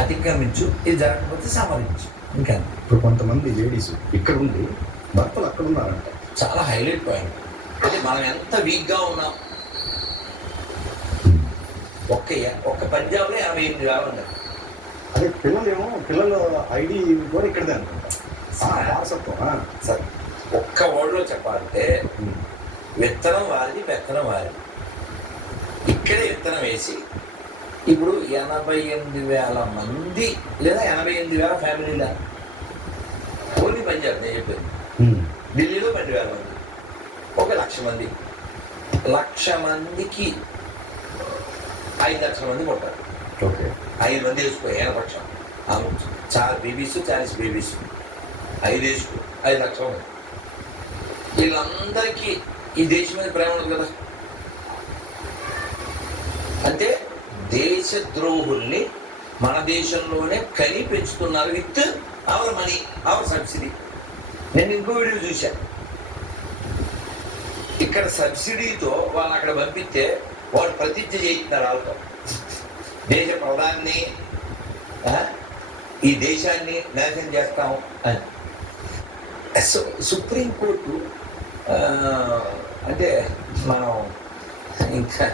అతిక్రమించు, ఇది జరగకపోతే సమరించు. ఇంకా ఇప్పుడు కొంతమంది లేడీస్ ఇక్కడ ఉండి భర్తలు అక్కడ ఉన్నారంట. చాలా హైలైట్ పాయింట్. అంటే మనం ఎంత వీక్గా ఉన్నాం. ఒక్క పంజాబ్లో 58,000 ఉన్నారు. అదే పిల్లల ఐడి కూడా ఇక్కడదే అనుకుంటా. వారసత్వం. సరే, ఒక్క వర్డ్లో చెప్పాలంటే విత్తనం వారిది, పెత్తనం వారిది. ఇక్కడే విత్తనం వేసి ఇప్పుడు 88,000 మంది లేదా 88,000 ఫ్యామిలీలా ఓన్లీ పంజాబ్ నేను చెప్పేది. ఢిల్లీలో 12,000 మంది, 1,00,000 మంది, 1,00,000 మందికి 5 లక్షల మంది కొట్టారు. ఓకే, 5 మంది వేసుకో, ఏనపక్షం 4 బేబీస్ 40 బేబీస్, 5 వేసుకో, 5 లక్షల మంది. వీళ్ళందరికీ ఈ దేశం మీద ప్రేమ ఉంది కదా. అంటే దేశద్రోహుల్ని మన దేశంలోనే కని పెంచుతున్నారు with our money, our subsidy. నేను ఇంకో వీడియో చూశాను. ఇక్కడ సబ్సిడీతో వాళ్ళు అక్కడ పంపిస్తే వాళ్ళు ప్రతిజ్ఞ చేయిస్తున్నారు వాళ్ళతో, దేశ ప్రధాని ఈ దేశాన్ని నాశనం చేస్తాం అని. సుప్రీంకోర్టు అంటే మనం ఇంకా